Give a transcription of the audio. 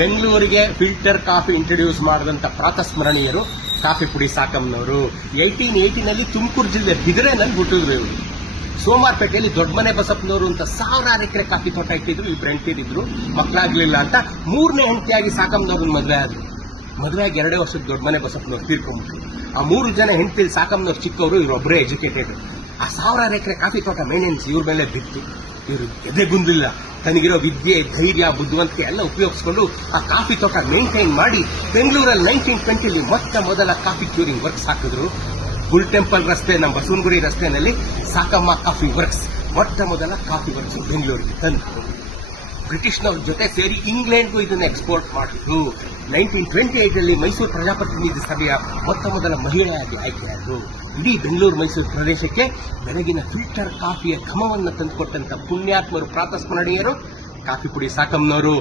ಬೆಂಗಳೂರಿಗೆ filter coffee introduce ಮಾಡಿದಂತ ಪ್ರಾತಸ್ಮರಣೀಯರು coffee ಪುಡಿ ಸಾಕಮ್ಮನವರು. 1880ನಲ್ಲಿ ತುಮಕೂರು ಜಿಲ್ಲೆ ಬಿದಿರೆನಲ್ಲಿ ಹುಟ್ಟಿದ್ರು ಇವರು. ಸೋಮಾರ್ಪೇಟೆಯಲ್ಲಿ ದೊಡ್ಡಮನೆ ಬಸಪ್ಪನವರು ಅಂತ 1000 ಎಕರೆ ಕಾಫಿ ತೋಟ ಇಟ್ಟಿದ್ರು. ಇಬ್ರು ಹೆಂಡತಿರಿದ್ರು, ಮಕ್ಕಳಾಗ್ಲಿಲ್ಲ ಅಂತ 3ನೇ ಹೆಂಡತಿಯಾಗಿ ಸಾಕಮ್ಮನವ್ರನ್ನ ಮದುವೆ ಆದ್ರು. ಮದುವೆಯಾಗಿ 2 ವರ್ಷದ ದೊಡ್ಡಮನೆ ಬಸಪ್ಪನವ್ರು ತೀರ್ಕೊಂಡ್ಬಿಟ್ರು. ಆ 3 ಜನ ಹೆಂಡತಿಲಿ ಸಾಕಮ್ಮನವ್ರು ಚಿಕ್ಕವರು, ಇವರೊಬ್ಬರೇ ಎಜುಕೇಟೆಡ್. ಆ 1000 ಎಕರೆ ಕಾಫಿ ತೋಟ ಮೇಂಟೆನೆನ್ಸ್ ಇವ್ರ ಮೇಲೆ ಬಿತ್ತು. ಇವರು ಎದೆಗುಂದಿಲ್ಲ, ತನಗಿರೋ ವಿದ್ಯೆ, ಧೈರ್ಯ, ಬುದ್ಧಿವಂತಿಕೆ ಎಲ್ಲ ಉಪಯೋಗಿಸಿಕೊಂಡು ಆ ಕಾಫಿ ತೋಟ ಮೇಂಟೈನ್ ಮಾಡಿ ಬೆಂಗಳೂರಲ್ಲಿ 1920ಲಿ ಮೊದಲ ಕಾಫಿ ಕ್ಯೂರಿಂಗ್ ವರ್ಕ್ಸ್ ಹಾಕಿದ್ರು. ಬುಲ್ ಟೆಂಪಲ್ ರಸ್ತೆ, ನಮ್ಮ ಬಸವನಗುಡಿ ರಸ್ತೆಯಲ್ಲಿ ಸಾಕಮ್ಮ ಕಾಫಿ ವರ್ಕ್ಸ್, ಮೊದಲ ಕಾಫಿ ವರ್ಕ್ಸ್ ಬೆಂಗಳೂರಿಗೆ ತಂದು ಬ್ರಿಟಿಷ್ನವ್ರ ಜೊತೆ ಸೇರಿ ಇಂಗ್ಲೆಂಡ್ಗೂ ಇದನ್ನು ಎಕ್ಸ್ಪೋರ್ಟ್ ಮಾಡಿದ್ರು. 1928ರಲ್ಲಿ ಮೈಸೂರು ಪ್ರಜಾಪ್ರತಿನಿಧಿ ಸಭೆಯ ಮೊದಲ ಮಹಿಳೆಯಾಗಿ ಆಯ್ಕೆಯಾದರು. ಇಡೀ ಬೆಂಗಳೂರು ಮೈಸೂರು ಪ್ರದೇಶಕ್ಕೆ ಬೆಳಗಿನ ಫಿಲ್ಟರ್ ಕಾಫಿಯ ಘಮವನ್ನು ತಂದುಕೊಟ್ಟಂತ ಪುಣ್ಯಾತ್ಮರು ಪ್ರಾತಸ್ಮರಣೀಯರು ಕಾಫಿ ಪುಡಿ ಸಾಕಮ್ಮನವರು.